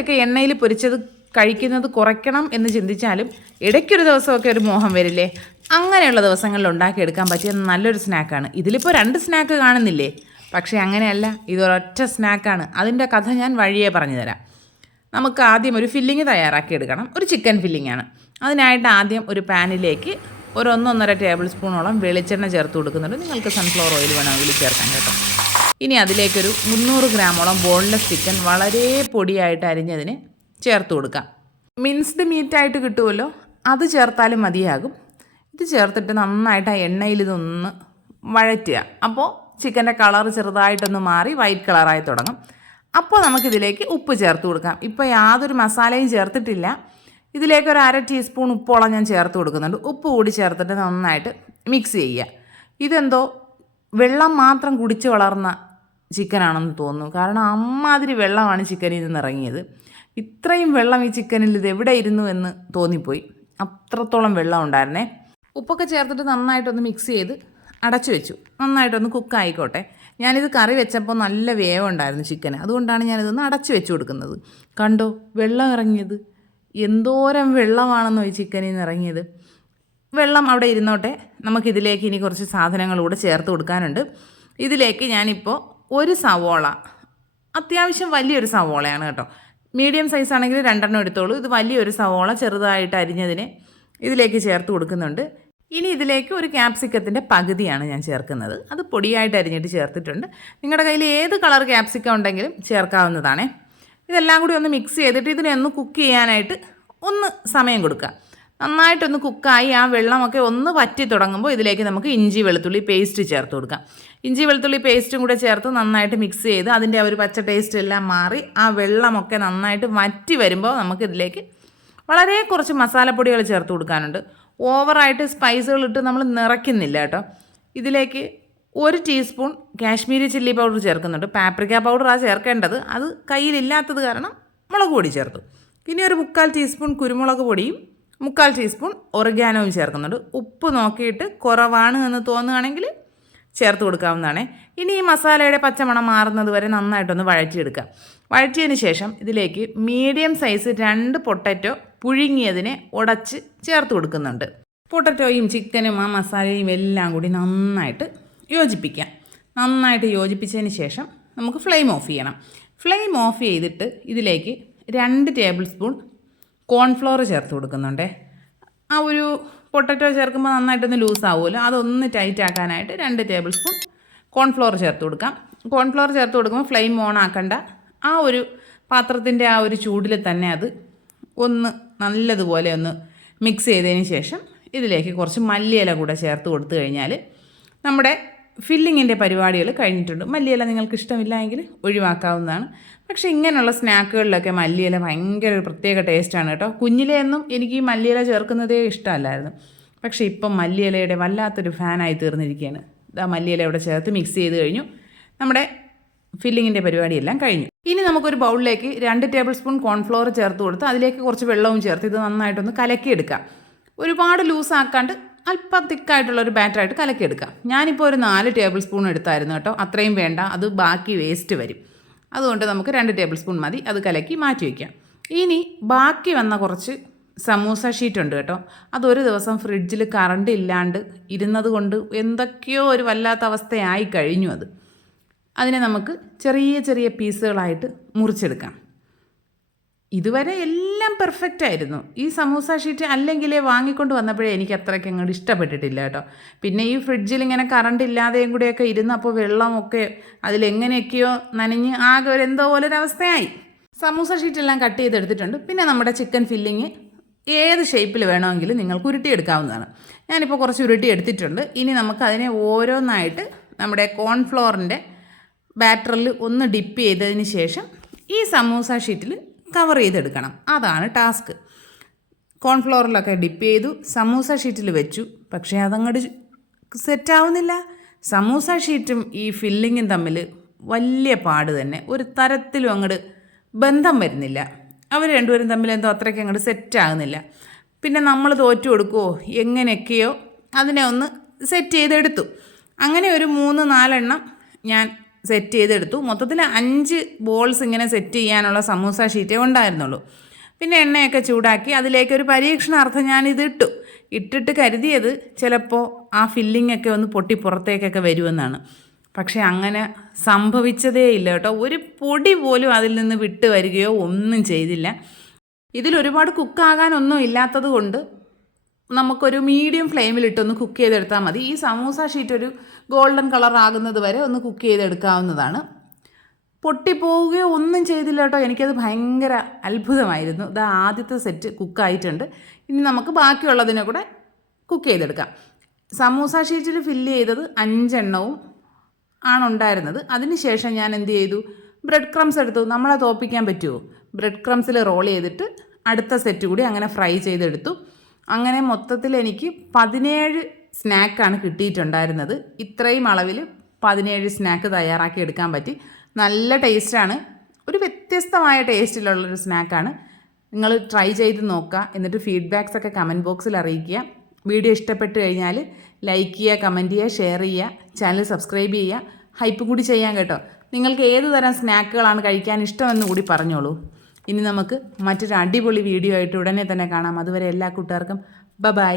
കുറച്ചൊക്കെ എണ്ണയിൽ പൊരിച്ചത് കഴിക്കുന്നത് കുറയ്ക്കണം എന്ന് ചിന്തിച്ചാലും ഇടയ്ക്കൊരു ദിവസമൊക്കെ ഒരു മോഹം വരില്ലേ? അങ്ങനെയുള്ള ദിവസങ്ങളിൽ ഉണ്ടാക്കിയെടുക്കാൻ പറ്റിയ നല്ലൊരു സ്നാക്കാണ്. ഇതിലിപ്പോൾ 2 സ്നാക്ക് കാണുന്നില്ലേ? പക്ഷേ അങ്ങനെയല്ല, ഇതൊരൊറ്റ സ്നാക്കാണ്. അതിൻ്റെ കഥ ഞാൻ വഴിയേ പറഞ്ഞു തരാം. നമുക്ക് ആദ്യം ഒരു ഫില്ലിങ് തയ്യാറാക്കിയെടുക്കണം. ഒരു ചിക്കൻ ഫില്ലിങ്ങാണ്. അതിനായിട്ട് ആദ്യം ഒരു പാനിലേക്ക് ഒരു 1-1.5 ടേബിൾ സ്പൂണോളം വെളിച്ചെണ്ണ ചേർത്ത് കൊടുക്കുന്നുണ്ട്. നിങ്ങൾക്ക് സൺഫ്ലവർ ഓയിൽ വേണമെങ്കിൽ ചേർക്കാൻ കേട്ടോ. ഇനി അതിലേക്കൊരു 300 ഗ്രാമോളം ബോൺലെസ് ചിക്കൻ വളരെ പൊടിയായിട്ട് അരിഞ്ഞതിന് ചേർത്ത് കൊടുക്കാം. മിൻസ്ഡ് മീറ്റായിട്ട് കിട്ടുമല്ലോ, അത് ചേർത്താലും മതിയാകും. ഇത് ചേർത്തിട്ട് നന്നായിട്ട് ആ എണ്ണയിൽ ഇതൊന്ന് വഴറ്റുക. അപ്പോൾ ചിക്കൻ്റെ കളർ ചെറുതായിട്ടൊന്ന് മാറി വൈറ്റ് കളറായി തുടങ്ങും. അപ്പോൾ നമുക്കിതിലേക്ക് ഉപ്പ് ചേർത്ത് കൊടുക്കാം. ഇപ്പോൾ യാതൊരു മസാലയും ചേർത്തിട്ടില്ല. ഇതിലേക്ക് ഒരു 1/2 ടീസ്പൂൺ ഉപ്പോളം ഞാൻ ചേർത്ത് കൊടുക്കുന്നുണ്ട്. ഉപ്പ് കൂടി ചേർത്തിട്ട് നന്നായിട്ട് മിക്സ് ചെയ്യുക. ഇതെന്തോ വെള്ളം മാത്രം കുടിച്ച് വളർന്ന ചിക്കനാണെന്ന് തോന്നുന്നു. കാരണം അമ്മാതിരി വെള്ളമാണ് ചിക്കനിൽ നിന്ന് ഇറങ്ങിയത്. ഇത്രയും വെള്ളം ഈ ചിക്കനിൽ ഇത് എവിടെ ഇരുന്നു എന്ന് തോന്നിപ്പോയി. അത്രത്തോളം വെള്ളം ഉണ്ടായിരുന്നേ. ഉപ്പൊക്കെ ചേർത്തിട്ട് നന്നായിട്ടൊന്ന് മിക്സ് ചെയ്ത് അടച്ചു വെച്ചു. നന്നായിട്ടൊന്ന് കുക്കായിക്കോട്ടെ. ഞാനിത് കറി വെച്ചപ്പോൾ നല്ല വേവുണ്ടായിരുന്നു ചിക്കന്. അതുകൊണ്ടാണ് ഞാനിതൊന്ന് അടച്ചു വെച്ച് കൊടുക്കുന്നത്. കണ്ടോ വെള്ളം ഇറങ്ങിയത്? എന്തോരം വെള്ളമാണെന്നോ ഈ ചിക്കനിൽ നിന്ന് ഇറങ്ങിയത്. വെള്ളം അവിടെ ഇരുന്നോട്ടെ. നമുക്കിതിലേക്ക് ഇനി കുറച്ച് സാധനങ്ങളൂടെ ചേർത്ത് കൊടുക്കാനുണ്ട്. ഇതിലേക്ക് ഞാനിപ്പോൾ ഒരു സവോള, അത്യാവശ്യം വലിയൊരു സവോളയാണ് കേട്ടോ, മീഡിയം സൈസ് ആണെങ്കിൽ 2 എടുത്തോളൂ. ഇത് വലിയൊരു സവോള ചെറുതായിട്ട് അരിഞ്ഞതിനെ ഇതിലേക്ക് ചേർത്ത് കൊടുക്കുന്നുണ്ട്. ഇനി ഇതിലേക്ക് ഒരു ക്യാപ്സിക്കത്തിൻ്റെ പകുതിയാണ് ഞാൻ ചേർക്കുന്നത്. അത് പൊടിയായിട്ട് അരിഞ്ഞിട്ട് ചേർത്തിട്ടുണ്ട്. നിങ്ങളുടെ കയ്യിൽ ഏത് കളർ ക്യാപ്സിക്കം ഉണ്ടെങ്കിലും ചേർക്കാവുന്നതാണേ. ഇതെല്ലാം കൂടി ഒന്ന് മിക്സ് ചെയ്തിട്ട് ഇതിനെ ഒന്ന് കുക്ക് ചെയ്യാനായിട്ട് ഒന്ന് സമയം കൊടുക്കുക. നന്നായിട്ടൊന്ന് കുക്കായി ആ വെള്ളമൊക്കെ ഒന്ന് വറ്റി തുടങ്ങുമ്പോൾ ഇതിലേക്ക് നമുക്ക് ഇഞ്ചി വെളുത്തുള്ളി പേസ്റ്റ് ചേർത്ത് കൊടുക്കാം. ഇഞ്ചി വെളുത്തുള്ളി പേസ്റ്റും കൂടെ ചേർത്ത് നന്നായിട്ട് മിക്സ് ചെയ്ത് അതിൻ്റെ ആ ഒരു പച്ച ടേസ്റ്റ് എല്ലാം മാറി ആ വെള്ളമൊക്കെ നന്നായിട്ട് വറ്റി വരുമ്പോൾ നമുക്കിതിലേക്ക് വളരെ കുറച്ച് മസാലപ്പൊടികൾ ചേർത്ത് കൊടുക്കാനുണ്ട്. ഓവറായിട്ട് സ്പൈസുകൾ ഇട്ട് നമ്മൾ നിറയ്ക്കുന്നില്ല കേട്ടോ. ഇതിലേക്ക് 1 ടീസ്പൂൺ കാശ്മീരി ചില്ലി പൗഡർ ചേർക്കുന്നുണ്ട്. പാപ്രിക്ക പൗഡറാണ് ചേർക്കേണ്ടത്. അത് കയ്യിലില്ലാത്തത് കാരണം മുളക് പൊടി ചേർത്തു. ഇനി ഒരു 1/4 ടീസ്പൂൺ കുരുമുളക് പൊടിയും 1/4 ടീസ്പൂൺ ഒറിഗാനോയും ചേർക്കുന്നുണ്ട്. ഉപ്പ് നോക്കിയിട്ട് കുറവാണ് എന്ന് തോന്നുകയാണെങ്കിൽ ചേർത്ത് കൊടുക്കാവുന്നതാണ്. ഇനി ഈ മസാലയുടെ പച്ചമണം മാറുന്നത് വരെ നന്നായിട്ടൊന്ന് വഴറ്റിയെടുക്കാം. വഴറ്റിയതിന് ശേഷം ഇതിലേക്ക് മീഡിയം സൈസ് 2 പൊട്ടറ്റോ പുഴുങ്ങിയതിനെ ഉടച്ച് ചേർത്ത് കൊടുക്കുന്നുണ്ട്. പൊട്ടറ്റോയും ചിക്കനും ആ മസാലയും എല്ലാം കൂടി നന്നായിട്ട് യോജിപ്പിക്കാം. നന്നായിട്ട് യോജിപ്പിച്ചതിന് ശേഷം നമുക്ക് ഫ്ലെയിം ഓഫ് ചെയ്യണം. ഫ്ലെയിം ഓഫ് ചെയ്തിട്ട് ഇതിലേക്ക് 2 ടേബിൾ സ്പൂൺ കോൺഫ്ലോർ ചേർത്ത് കൊടുക്കുന്നുണ്ട്. ആ ഒരു പൊട്ടറ്റോ ചേർക്കുമ്പോൾ നന്നായിട്ടൊന്ന് ലൂസ് ആവുമല്ലോ, അതൊന്ന് ടൈറ്റ് ആക്കാനായിട്ട് 2 ടേബിൾ സ്പൂൺ കോൺഫ്ലോർ ചേർത്ത് കൊടുക്കാം. കോൺഫ്ലോർ ചേർത്ത് കൊടുക്കുമ്പോൾ ഫ്ലെയിം ഓൺ ആക്കണ്ട. ആ ഒരു പാത്രത്തിൻ്റെ ആ ഒരു ചൂടിൽ തന്നെ അത് ഒന്ന് നല്ലതുപോലെ ഒന്ന് മിക്സ് ചെയ്തതിന് ശേഷം ഇതിലേക്ക് കുറച്ച് മല്ലിയില കൂടെ ചേർത്ത് കൊടുത്തു കഴിഞ്ഞാൽ നമ്മുടെ ഫില്ലിങ്ങിൻ്റെ പരിപാടികൾ കഴിഞ്ഞിട്ടുണ്ട്. മല്ലിയില നിങ്ങൾക്ക് ഇഷ്ടമില്ല എങ്കിൽ ഒഴിവാക്കാവുന്നതാണ്. പക്ഷേ ഇങ്ങനെയുള്ള സ്നാക്കുകളിലൊക്കെ മല്ലിയില ഭയങ്കര ഒരു പ്രത്യേക ടേസ്റ്റാണ് കേട്ടോ. കുഞ്ഞിലെയൊന്നും എനിക്ക് ഈ മല്ലിയില ചേർക്കുന്നതേ ഇഷ്ടമല്ലായിരുന്നു. പക്ഷേ ഇപ്പം മല്ലിയിലയുടെ വല്ലാത്തൊരു ഫാനായി തീർന്നിരിക്കുകയാണ്. ഇതാ മല്ലിയില ഇവിടെ ചേർത്ത് മിക്സ് ചെയ്ത് കഴിഞ്ഞു. നമ്മുടെ ഫില്ലിങ്ങിൻ്റെ പരിപാടിയെല്ലാം കഴിഞ്ഞു. ഇനി നമുക്കൊരു ബൗളിലേക്ക് 2 ടേബിൾ സ്പൂൺ കോൺഫ്ലോർ ചേർത്ത് കൊടുത്ത് അതിലേക്ക് കുറച്ച് വെള്ളവും ചേർത്ത് ഇത് നന്നായിട്ടൊന്ന് കലക്കിയെടുക്കാം. ഒരുപാട് ലൂസാക്കാണ്ട് അല്പം തിക്കായിട്ടുള്ളൊരു ബാറ്ററായിട്ട് കലക്കിയെടുക്കാം. ഞാനിപ്പോൾ ഒരു 4 ടേബിൾ സ്പൂൺ എടുത്തായിരുന്നു കേട്ടോ. അത്രയും വേണ്ട, അത് ബാക്കി വേസ്റ്റ് വരും. അതുകൊണ്ട് നമുക്ക് 2 ടേബിൾ സ്പൂൺ മതി. അത് കലക്കി മാറ്റി വയ്ക്കാം. ഇനി ബാക്കി വന്ന കുറച്ച് സമൂസ ഷീറ്റ് ഉണ്ട് കേട്ടോ. അതൊരു ദിവസം ഫ്രിഡ്ജിൽ കറണ്ട് ഇല്ലാണ്ട് ഇരുന്നത് കൊണ്ട് എന്തൊക്കെയോ ഒരു വല്ലാത്ത അവസ്ഥയായി കഴിഞ്ഞു. അതിനെ നമുക്ക് ചെറിയ ചെറിയ പീസുകളായിട്ട് മുറിച്ചെടുക്കാം. ഇതുവരെ എല്ലാം പെർഫെക്റ്റ് ആയിരുന്നു. ഈ സമൂസ ഷീറ്റ് അല്ലെങ്കിലേ വാങ്ങിക്കൊണ്ട് വന്നപ്പോഴേ എനിക്ക് അത്രയ്ക്ക് അങ്ങോട്ട് ഇഷ്ടപ്പെട്ടിട്ടില്ല കേട്ടോ. പിന്നെ ഈ ഫ്രിഡ്ജിൽ ഇങ്ങനെ കറണ്ട് ഇല്ലാതെയും കൂടെയൊക്കെ ഇരുന്ന് അപ്പോൾ വെള്ളമൊക്കെ അതിലെങ്ങനെയൊക്കെയോ നനഞ്ഞ് ആകെ ഒരു എന്തോ പോലൊരവസ്ഥയായി. സമൂസ ഷീറ്റെല്ലാം കട്ട് ചെയ്തെടുത്തിട്ടുണ്ട്. പിന്നെ നമ്മുടെ ചിക്കൻ ഫില്ലിങ് ഏത് ഷേപ്പിൽ വേണമെങ്കിലും നിങ്ങൾക്ക് ഉരുട്ടിയെടുക്കാവുന്നതാണ്. ഞാനിപ്പോൾ കുറച്ച് ഉരുട്ടി എടുത്തിട്ടുണ്ട്. ഇനി നമുക്ക് അതിനെ ഓരോന്നായിട്ട് നമ്മുടെ കോൺഫ്ലോറിൻ്റെ ബാറ്ററിൽ ഒന്ന് ഡിപ്പ് ചെയ്തതിന് ശേഷം ഈ സമൂസ ഷീറ്റിൽ കവർ ചെയ്തെടുക്കണം. അതാണ് ടാസ്ക്. കോൺഫ്ലോറിലൊക്കെ ഡിപ്പ് ചെയ്തു, സമൂസ ഷീറ്റിൽ വെച്ചു. പക്ഷേ അതങ്ങോട്ട് സെറ്റാവുന്നില്ല. സമൂസ ഷീറ്റും ഈ ഫില്ലിങ്ങും തമ്മിൽ വലിയ പാട് തന്നെ. ഒരു തരത്തിലും അങ്ങോട്ട് ബന്ധം വരുന്നില്ല. അവർ രണ്ടുപേരും തമ്മിൽ എന്തോ അത്രയ്ക്ക് അങ്ങോട്ട് സെറ്റാകുന്നില്ല. പിന്നെ നമ്മൾ തോറ്റു കൊടുക്കുമോ എങ്ങനെയൊക്കെയോ അതിനെ ഒന്ന് സെറ്റ് ചെയ്തെടുത്തു. അങ്ങനെ ഒരു 3-4 എണ്ണം ഞാൻ സെറ്റ് ചെയ്തെടുത്തു. മൊത്തത്തിൽ 5 ബോൾസ് ഇങ്ങനെ സെറ്റ് ചെയ്യാനുള്ള സമൂസ ഷീറ്റേ ഉണ്ടായിരുന്നുള്ളൂ. പിന്നെ എണ്ണയൊക്കെ ചൂടാക്കി അതിലേക്കൊരു പരീക്ഷണാർത്ഥം ഞാനിത് ഇട്ടിട്ട് കരുതിയത് ചിലപ്പോൾ ആ ഫില്ലിംഗ് ഒക്കെ ഒന്ന് പൊട്ടി പുറത്തേക്കൊക്കെ വരുമെന്നാണ്. പക്ഷേ അങ്ങനെ സംഭവിച്ചതേ ഇല്ല കേട്ടോ. ഒരു പൊടി പോലും അതിൽ നിന്ന് വിട്ട് വരികയോ ഒന്നും ചെയ്തില്ല. ഇതിലൊരുപാട് കുക്കാകാനൊന്നും ഇല്ലാത്തത് കൊണ്ട് നമുക്കൊരു മീഡിയം ഫ്ലെയിമിലിട്ടൊന്ന് കുക്ക് ചെയ്തെടുത്താൽ മതി. ഈ സമൂസ ഷീറ്റ് ഒരു ഗോൾഡൻ കളർ ആകുന്നത് വരെ ഒന്ന് കുക്ക് ചെയ്തെടുക്കാവുന്നതാണ്. പൊട്ടിപ്പോവുകയോ ഒന്നും ചെയ്തില്ല കേട്ടോ. എനിക്കത് ഭയങ്കര അത്ഭുതമായിരുന്നു. ഇത് ആദ്യത്തെ സെറ്റ് കുക്കായിട്ടുണ്ട്. ഇനി നമുക്ക് ബാക്കിയുള്ളതിനെ കൂടെ കുക്ക് ചെയ്തെടുക്കാം. സമൂസ ഷീറ്റിൽ ഫില്ല് ചെയ്തത് 5 എണ്ണവും ആണുണ്ടായിരുന്നത്. അതിനുശേഷം ഞാൻ എന്ത് ചെയ്തു, ബ്രെഡ് ക്രംസ് എടുത്തു. നമ്മളെ തോൽപ്പിക്കാൻ പറ്റുമോ? ബ്രെഡ് ക്രംസിൽ റോൾ ചെയ്തിട്ട് അടുത്ത സെറ്റ് കൂടി അങ്ങനെ ഫ്രൈ ചെയ്തെടുത്തു. അങ്ങനെ മൊത്തത്തിൽ എനിക്ക് 17 സ്നാക്കാണ് കിട്ടിയിട്ടുണ്ടായിരുന്നത്. ഇത്രയും അളവിൽ 17 സ്നാക്ക് തയ്യാറാക്കി എടുക്കാൻ പറ്റി. നല്ല ടേസ്റ്റാണ്. ഒരു വ്യത്യസ്തമായ ടേസ്റ്റിലുള്ളൊരു സ്നാക്കാണ്. നിങ്ങൾ ട്രൈ ചെയ്ത് നോക്കുക. എന്നിട്ട് ഫീഡ്ബാക്സ് ഒക്കെ കമൻറ്റ് ബോക്സിൽ അറിയിക്കുക. വീഡിയോ ഇഷ്ടപ്പെട്ട് കഴിഞ്ഞാൽ ലൈക്ക് ചെയ്യുക, കമൻറ്റ് ചെയ്യുക, ഷെയർ ചെയ്യുക, ചാനൽ സബ്സ്ക്രൈബ് ചെയ്യുക, ഹൈപ്പ് കൂടി ചെയ്യാൻ കേട്ടോ. നിങ്ങൾക്ക് ഏത് തരം സ്നാക്കുകളാണ് കഴിക്കാൻ ഇഷ്ടമെന്ന് കൂടി പറഞ്ഞോളൂ. ഇനി നമുക്ക് മറ്റൊരു അടിപൊളി വീഡിയോ ആയിട്ട് ഉടനെ തന്നെ കാണാം. അതുവരെ എല്ലാ കൂട്ടുകാർക്കും ബൈ.